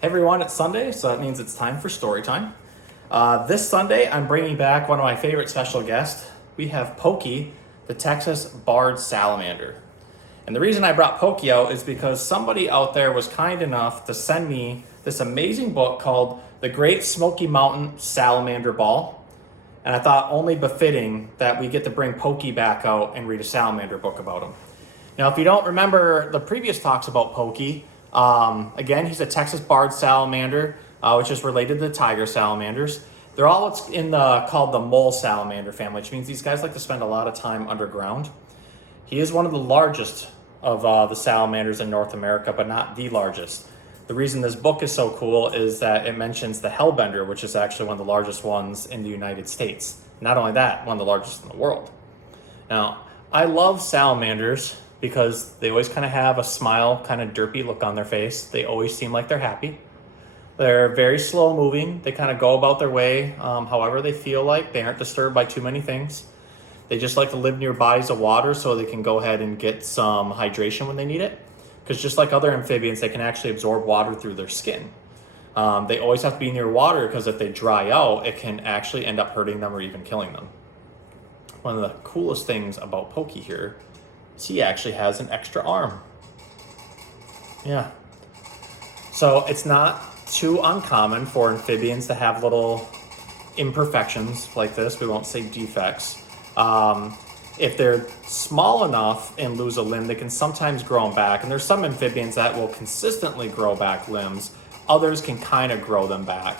Hey everyone, it's Sunday, so that means it's time for story time. This Sunday, I'm bringing back one of my favorite special guests. We have Pokey the Texasbarred Salamander. And the reason I brought Pokey out is because somebody out there was kind enough to send me this amazing book called The Great Smoky Mountain Salamander Ball. And I thought only befitting that we get to bring Pokey back out and read a salamander book about him. Now, if you don't remember the previous talks about Pokey, again, he's a Texas-barred salamander, which is related to the tiger salamanders. They're all called the mole salamander family, which means these guys like to spend a lot of time underground. He is one of the largest of the salamanders in North America, but not the largest. The reason this book is so cool is that it mentions the hellbender, which is actually one of the largest ones in the United States. Not only that, one of the largest in the world. Now, I love salamanders because they always kind of have a smile, kind of derpy look on their face. They always seem like they're happy. They're very slow moving. They kind of go about their way however they feel like. They aren't disturbed by too many things. They just like to live near bodies of water so they can go ahead and get some hydration when they need it. Because just like other amphibians, they can actually absorb water through their skin. They always have to be near water because if they dry out, it can actually end up hurting them or even killing them. One of the coolest things about Pokey here is he actually has an extra arm. Yeah. So it's not too uncommon for amphibians to have little imperfections like this. We won't say defects. If they're small enough and lose a limb, they can sometimes grow them back. And there's some amphibians that will consistently grow back limbs. Others can kind of grow them back.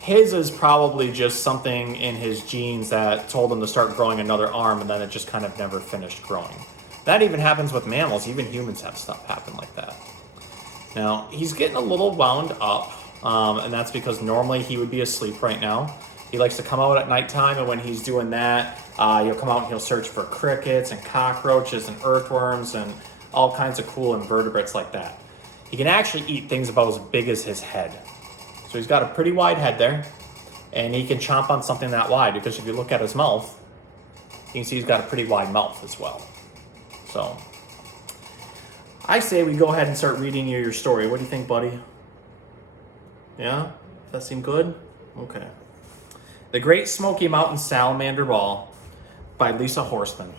His is probably just something in his genes that told him to start growing another arm, and then it just kind of never finished growing. That even happens with mammals. Even humans have stuff happen like that. Now, he's getting a little wound up, and that's because normally he would be asleep right now. He likes to come out at nighttime, and when he's doing that, he'll come out and he'll search for crickets and cockroaches and earthworms and all kinds of cool invertebrates like that. He can actually eat things about as big as his head. So he's got a pretty wide head there, and he can chomp on something that wide, because if you look at his mouth, you can see he's got a pretty wide mouth as well. So I say we go ahead and start reading you your story. What do you think, buddy? Yeah? Does that seem good? Okay. The Great Smoky Mountain Salamander Ball by Lisa Horstman.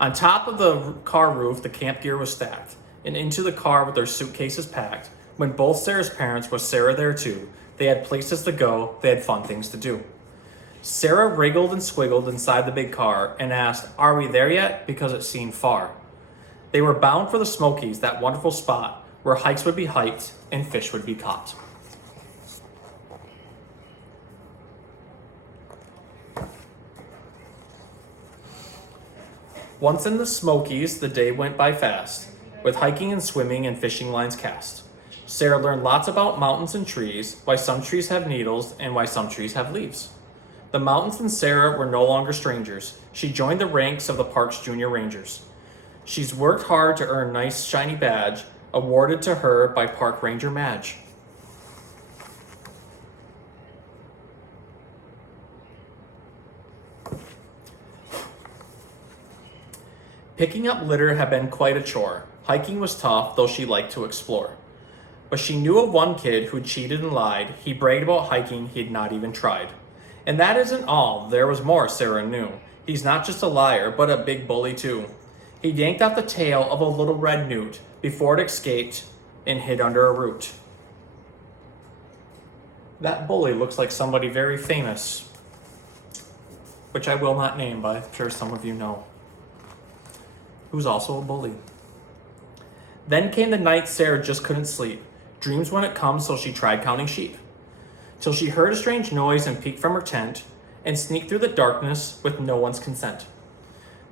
On top of the car roof, the camp gear was stacked, and into the car with their suitcases packed. When both Sarah's parents, was Sarah there too, they had places to go, they had fun things to do. Sarah wriggled and squiggled inside the big car and asked, "Are we there yet?" because it seemed far. They were bound for the Smokies, that wonderful spot where hikes would be hiked and fish would be caught. Once in the Smokies, the day went by fast, with hiking and swimming and fishing lines cast. Sarah learned lots about mountains and trees, why some trees have needles and why some trees have leaves. The mountains and Sarah were no longer strangers. She joined the ranks of the park's junior rangers. She's worked hard to earn a nice shiny badge, awarded to her by Park Ranger Madge. Picking up litter had been quite a chore. Hiking was tough, though she liked to explore. But she knew of one kid who cheated and lied. He bragged about hiking he'd not even tried. And that isn't all. There was more, Sarah knew. He's not just a liar, but a big bully too. He yanked out the tail of a little red newt before it escaped and hid under a root. That bully looks like somebody very famous, which I will not name, but I'm sure some of you know, who's also a bully. Then came the night Sarah just couldn't sleep. Dreams when it comes, so she tried counting sheep. Till she heard a strange noise and peeked from her tent and sneaked through the darkness with no one's consent.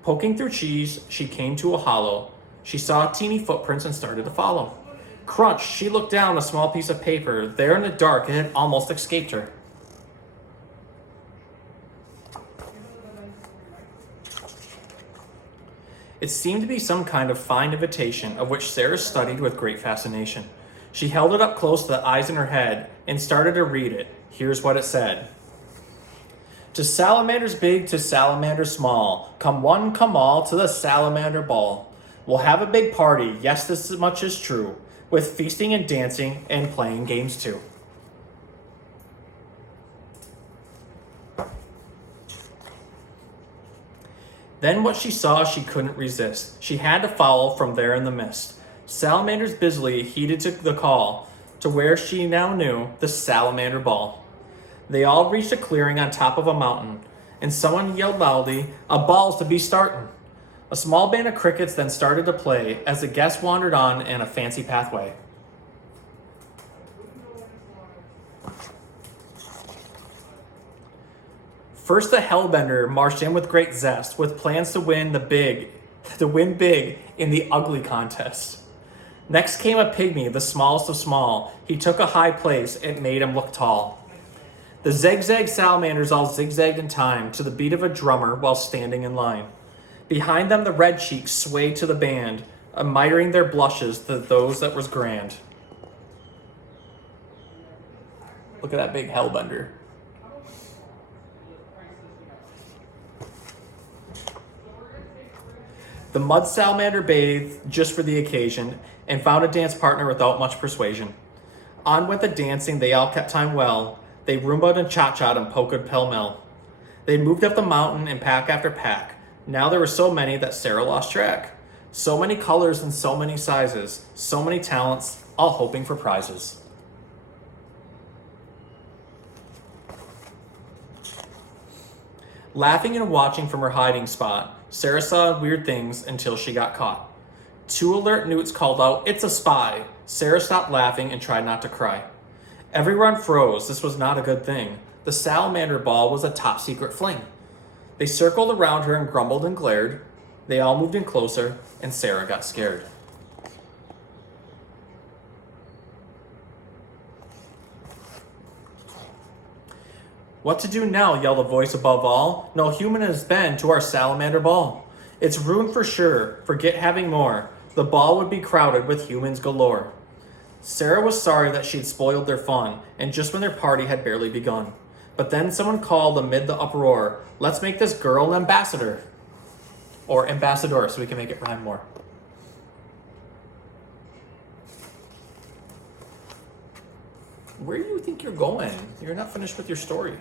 Poking through trees, she came to a hollow. She saw teeny footprints and started to follow. Crunch, she looked down a small piece of paper. There in the dark, it had almost escaped her. It seemed to be some kind of fine invitation, of which Sarah studied with great fascination. She held it up close to the eyes in her head and started to read it. Here's what it said. To salamanders big, to salamanders small, come one, come all, to the salamander ball. We'll have a big party, yes, this much is true. with feasting and dancing and playing games too. Then what she saw she couldn't resist. She had to follow from there in the mist. Salamanders busily heeded to the call to where she now knew the Salamander Ball. They all reached a clearing on top of a mountain, and someone yelled loudly, "A ball's to be startin'." A small band of crickets then started to play as the guests wandered on in a fancy pathway. First, the Hellbender marched in with great zest, with plans to win big in the ugly contest. Next came a pygmy, the smallest of small. He took a high place, it made him look tall. The zigzag salamanders all zigzagged in time to the beat of a drummer while standing in line. Behind them the red cheeks swayed to the band, admiring their blushes to those that was grand. Look at that big Hellbender. The mud salamander bathed just for the occasion and found a dance partner without much persuasion. On went the dancing, they all kept time well. They Roombaed and cha-cha'd and polka'd pell-mell. They moved up the mountain in pack after pack. Now there were so many that Sarah lost track. So many colors and so many sizes. So many talents, all hoping for prizes. Laughing and watching from her hiding spot, Sarah saw weird things until she got caught. Two alert newts called out, "It's a spy!" Sarah stopped laughing and tried not to cry. Everyone froze. This was not a good thing. The salamander ball was a top secret fling. They circled around her and grumbled and glared. They all moved in closer, and Sarah got scared. "What to do now?" yelled a voice above all. "No human has been to our salamander ball. It's ruined for sure. Forget having more. The ball would be crowded with humans galore." Sarah was sorry that she'd spoiled their fun, and just when their party had barely begun. But then someone called amid the uproar, "Let's make this girl an ambassador." Or ambassador, so we can make it rhyme more. Where do you think you're going? You're not finished with your story.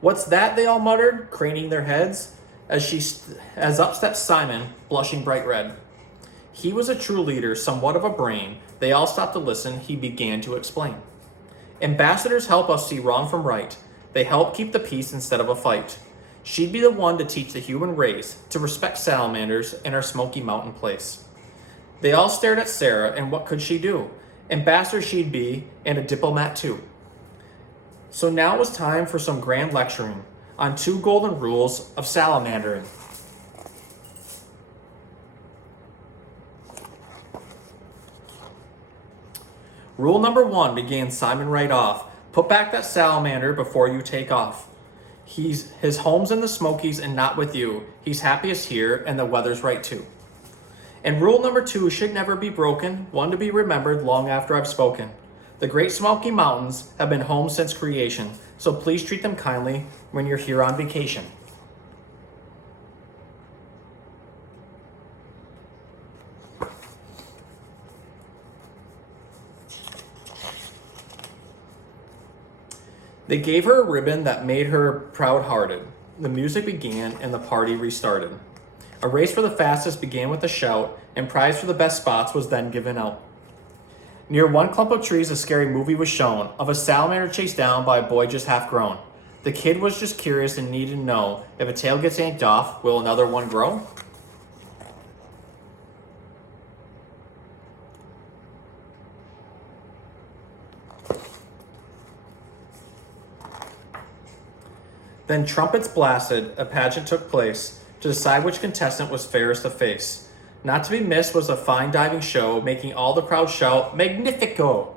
"What's that?" they all muttered, craning their heads, as up stepped Simon, blushing bright red. He was a true leader, somewhat of a brain. They all stopped to listen. He began to explain. "Ambassadors help us see wrong from right. They help keep the peace instead of a fight. She'd be the one to teach the human race to respect salamanders in our Smoky Mountain place." They all stared at Sarah, and what could she do? Ambassador she'd be, and a diplomat too. So now it was time for some grand lecturing on 2 golden rules of salamandering. Rule number 1, began Simon right off. Put back that salamander before you take off. His home's in the Smokies and not with you. He's happiest here, and the weather's right too. And rule number 2 should never be broken, one to be remembered long after I've spoken. The Great Smoky Mountains have been home since creation, so please treat them kindly when you're here on vacation. They gave her a ribbon that made her proud-hearted. The music began and the party restarted. A race for the fastest began with a shout, and prize for the best spots was then given out. Near one clump of trees, a scary movie was shown of a salamander chased down by a boy just half grown. The kid was just curious and needed to know, if a tail gets yanked off, will another one grow? Then trumpets blasted, a pageant took place to decide which contestant was fairest to face. Not to be missed was a fine diving show, making all the crowd shout, "Magnifico!"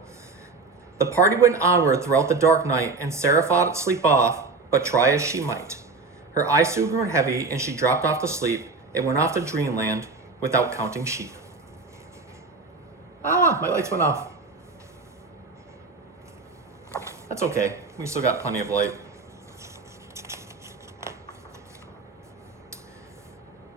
The party went onward throughout the dark night, and Sarah fought it sleep off, but try as she might. Her eyes soon grew heavy, and she dropped off to sleep. It went off to dreamland without counting sheep. Ah, my lights went off. That's okay. We still got plenty of light.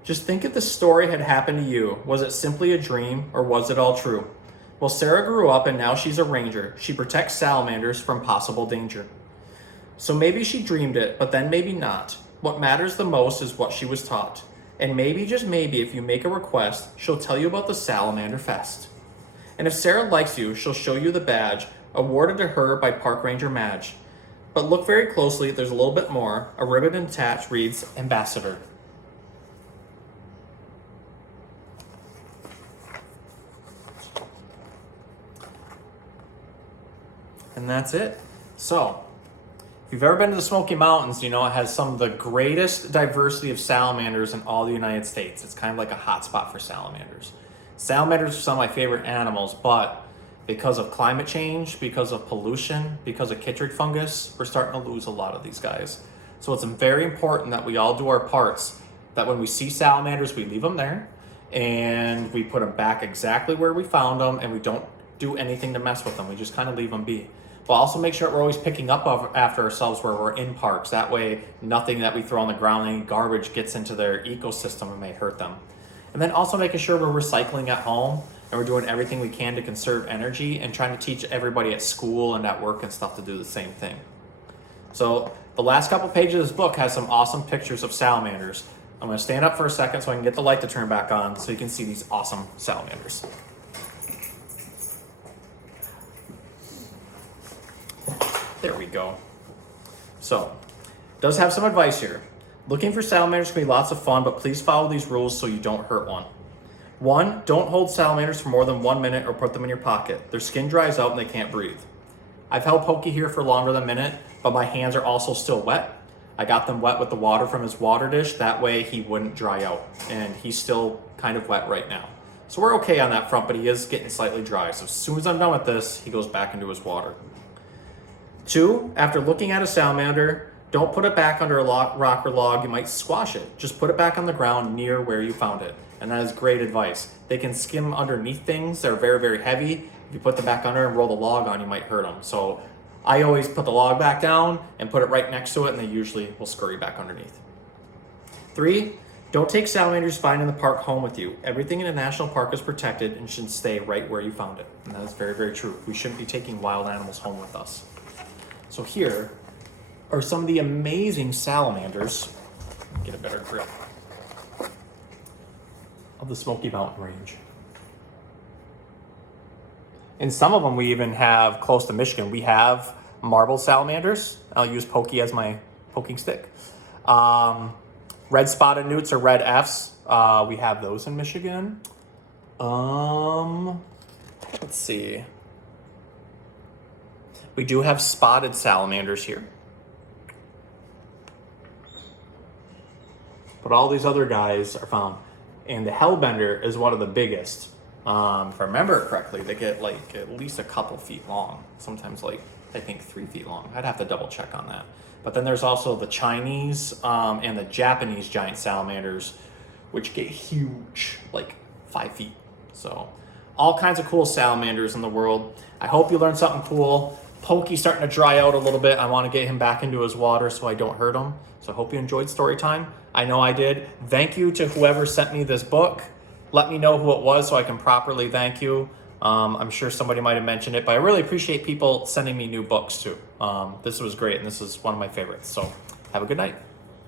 Just think if the story had happened to you. Was it simply a dream or was it all true? Well, Sarah grew up and now she's a ranger. She protects salamanders from possible danger. So maybe she dreamed it, but then maybe not. What matters the most is what she was taught. And maybe, just maybe, if you make a request, she'll tell you about the Salamander Fest. And if Sarah likes you, she'll show you the badge awarded to her by Park Ranger Madge. But look very closely, there's a little bit more. A ribbon attached reads Ambassador. And that's it. So, if you've ever been to the Smoky Mountains, you know it has some of the greatest diversity of salamanders in all the United States. It's kind of like a hotspot for salamanders. Salamanders are some of my favorite animals, but because of climate change, because of pollution, because of chytrid fungus, we're starting to lose a lot of these guys. So it's very important that we all do our parts, that when we see salamanders, we leave them there, and we put them back exactly where we found them, and we don't do anything to mess with them. We just kind of leave them be. We'll also make sure we're always picking up after ourselves where we're in parks. That way, nothing that we throw on the ground, any garbage gets into their ecosystem and may hurt them. And then also making sure we're recycling at home and we're doing everything we can to conserve energy and trying to teach everybody at school and at work and stuff to do the same thing. So the last couple pages of this book has some awesome pictures of salamanders. I'm going to stand up for a second so I can get the light to turn back on so you can see these awesome salamanders. There we go. So, it does have some advice here. Looking for salamanders can be lots of fun, but please follow these rules so you don't hurt one. 1, don't hold salamanders for more than 1 minute or put them in your pocket. Their skin dries out and they can't breathe. I've held Pokey here for longer than a minute, but my hands are also still wet. I got them wet with the water from his water dish. That way he wouldn't dry out, and he's still kind of wet right now. So we're okay on that front, but he is getting slightly dry. So as soon as I'm done with this, he goes back into his water. 2, after looking at a salamander, don't put it back under a rock or log. You might squash it. Just put it back on the ground near where you found it. And that is great advice. They can skim underneath things that are very, very heavy. If you put them back under and roll the log on, you might hurt them. So I always put the log back down and put it right next to it, and they usually will scurry back underneath. 3, don't take salamanders found in the park home with you. Everything in a national park is protected and should stay right where you found it. And that is very, very true. We shouldn't be taking wild animals home with us. So here are some of the amazing salamanders, get a better grip, of the Smoky Mountain Range. In some of them we even have, close to Michigan, we have marble salamanders. I'll use Pokey as my poking stick. Red spotted newts or red Fs, we have those in Michigan. Let's see. We do have spotted salamanders here. But all these other guys are found. And the hellbender is one of the biggest. If I remember it correctly, they get like at least a couple feet long. Sometimes like, I think 3 feet long. I'd have to double check on that. But then there's also the Chinese and the Japanese giant salamanders, which get huge, like 5 feet. So all kinds of cool salamanders in the world. I hope you learned something cool. Pokey's starting to dry out a little bit. I want to get him back into his water so I don't hurt him. So I hope you enjoyed Storytime. I know I did. Thank you to whoever sent me this book. Let me know who it was so I can properly thank you. I'm sure somebody might have mentioned it, but I really appreciate people sending me new books too. This was great, and this is one of my favorites. So have a good night.